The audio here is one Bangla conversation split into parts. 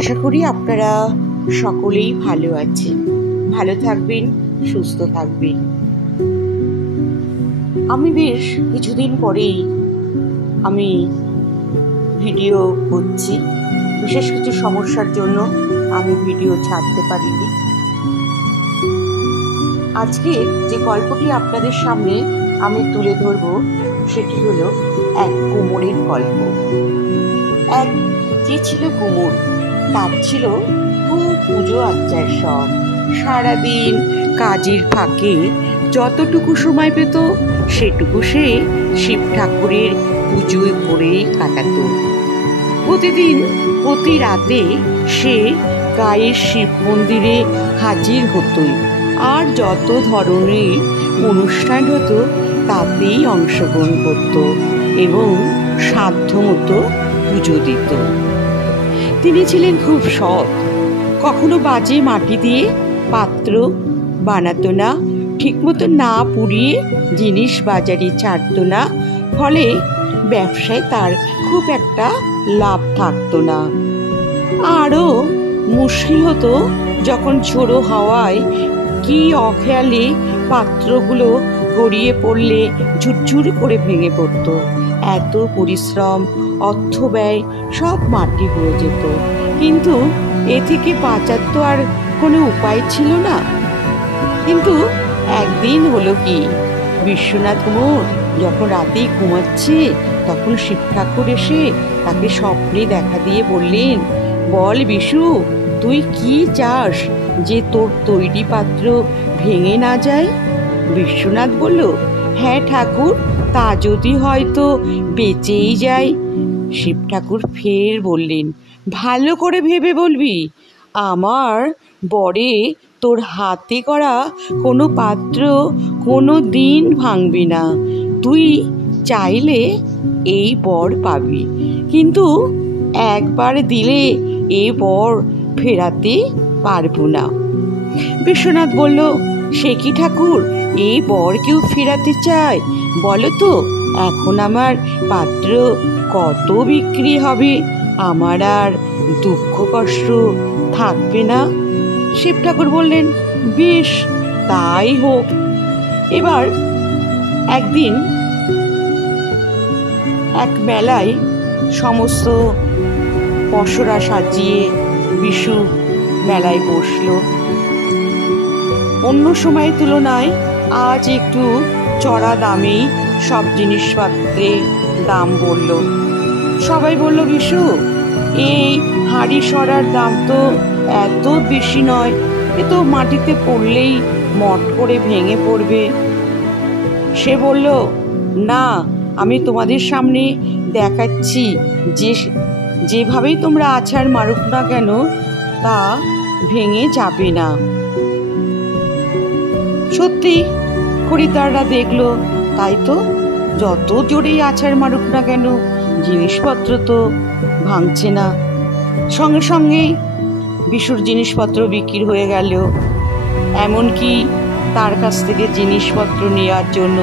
আশা করি আপনারা সকলেই ভালো আছেন, ভালো থাকবেন, সুস্থ থাকবেন। আমি বেশ কিছুদিন পরেই ভিডিও করছি। বিশেষ কিছু সমস্যার জন্য আমি ভিডিও ছাড়তে পারিনি। আজকে যে গল্পটি আপনাদের সামনে আমি তুলে ধরব সেটি হলো এক কুমোরের গল্প। এক যে ছিল কুমোর, তার ছিল খুব পুজো আচ্চার শখ। সারাদিন কাজের ফাঁকে যতটুকু সময় পেত সেটুকু সে শিব ঠাকুরের পুজোয় করেই কাটাত। প্রতিদিন প্রতি রাতে সে গায়ের শিব মন্দিরে হাজির হতোই, আর যত ধরনের অনুষ্ঠান হতো তাতেই অংশগ্রহণ করত এবং সাধ্যমতো পুজো দিত। তিনি ছিলেন খুব সৎ, কখনো বাজে মাটি দিয়ে পাত্র বানাতো না, ঠিকমতো না পুড়িয়ে জিনিস বাজারে ছাড়তো না, ফলে ব্যবসায় তার খুব একটা লাভ থাকতো না। আরও মুশকিল হতো যখন ঝোড়ো হাওয়ায় কি অখেয়ালে পাত্রগুলো গড়িয়ে পড়লে ঝুরঝুর করে ভেঙে পড়ত। এত পরিশ্রম, অর্থ ব্যয় সব মাটি হয়ে যেত, কিন্তু এ থেকে বাঁচার তো আর কোনো উপায় ছিল না। কিন্তু একদিন হলো কি, বিশ্বনাথ কুমোর যখন রাতেই ঘুমাচ্ছে তখন শিব ঠাকুর এসে তাকে স্বপ্নে দেখা দিয়ে বললেন, বল বিশু, তুই কি চাস যে তোর তৈরি পাত্র ভেঙে না যায়? বিশ্বনাথ বলল, হ্যাঁ ঠাকুর, তা যদি হয়তো বেঁচেই যায়। শিব ঠাকুর ফের বললেন, ভালো করে ভেবে বলবি, আমার বরে তোর হাতে করা কোনো পাত্র কোনো দিন ভাঙবি না। তুই চাইলে এই বর পাবি, কিন্তু একবার দিলে এ বর ফেরাতে পারবো না। বিশ্বনাথ বলল, সে কি ঠাকুর, এই বর কেউ ফেরাতে চায়? বলো তো, এখন আমার পাত্র কত বিক্রি হবে? আমার আর দুঃখ কষ্ট থাকবে না। শিব ঠাকুর বললেন, বেশ, তাই হোক। এবার একদিন এক মেলায় সমস্ত পসরা সাজিয়ে বিশু মেলায় বসলো। অন্য সময়ের তুলনায় আজ একটু চড়া দামেই সব জিনিসপত্রের দাম বলল। সবাই বলল, বিশু, এই হাঁড়ি সরার দাম তো এত বেশি নয়, এ তো মাটিতে পড়লেই মট করে ভেঙে পড়বে। সে বলল, না, আমি তোমাদের সামনে দেখাচ্ছি যে যেভাবেই তোমরা আছাড় মারুক না কেন তা ভেঙে যাবে না। সত্যি খরিদ্দাররা দেখলো, তাই তো, যত জোরেই আছাড় মারুক না কেন জিনিসপত্র তো ভাঙছে না। সঙ্গে সঙ্গে বিশুর জিনিসপত্র বিক্রি হয়ে গেল। এমনকি তার কাছ থেকে জিনিসপত্র নেওয়ার জন্য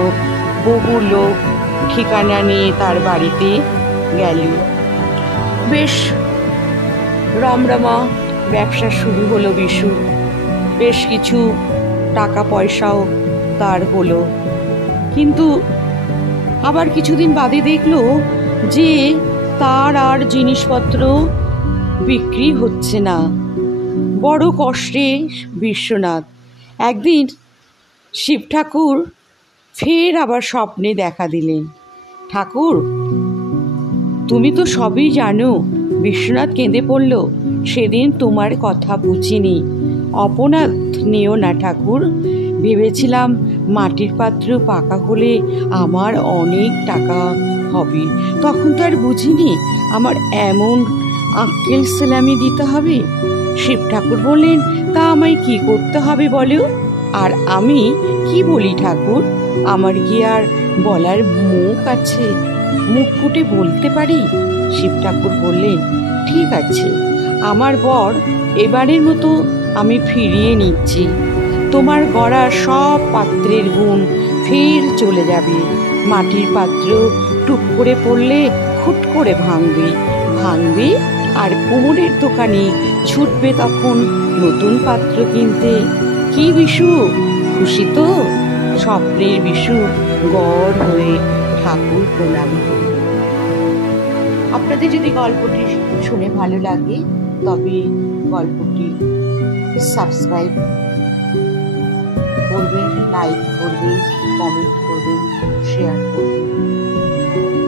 বহু লোক ঠিকানা নিয়ে তার বাড়িতে গেল। বেশ রমরমা ব্যবসা শুরু হলো বিশু। বেশ কিছু টাকা পয়সাও তার হলো, কিন্তু আবার কিছুদিন বাদে দেখলো যে তার আর জিনিসপত্র বিক্রি হচ্ছে না। বড় কষ্টে বিশ্বনাথ একদিন শিব ঠাকুর ফের আবার স্বপ্নে দেখা দিলেন। ঠাকুর, তুমি তো সবই জানো। বিশ্বনাথ কেঁদে পড়ল, সেদিন তোমার কথা বুঝিনি। অপরাধ নিও না ঠাকুর, ভেবেছিলাম মাটির পাত্র পাকা হলে আমার অনেক টাকা হবে, তখন তো আর বুঝিনি আমার এমন আক্কেল সেলামি দিতে হবে। শিব ঠাকুর বললেন, তা আমায় কি করতে হবে বলো? আর আমি কি বলি ঠাকুর? আমার কি আর বলার মুখ আছে? মুখ ফুটে বলতে পারি? শিব ঠাকুর বললেন, ঠিক আছে, আমার বর এবারের মতো আমি ফিরিয়ে নিচ্ছি। তোমার গড়া সব পাত্রের গুণ ফের চলে যাবে। মাটির পাত্র টুক করে পড়লে খুট করে ভাঙবে, আর কুমোরের দোকানে ছুটবে তখন নতুন পাত্র কিনতে। কি বিশু, খুশি তো? স্বপ্নের বিশু গড় হয়ে ঠাকুর প্রণামী করবে। আপনাদের যদি গল্পটি শুনে ভালো লাগে তবে গল্পটি সাবস্ক্রাইব করবেন, লাইক করবেন, কমেন্ট করবেন, শেয়ার করবেন।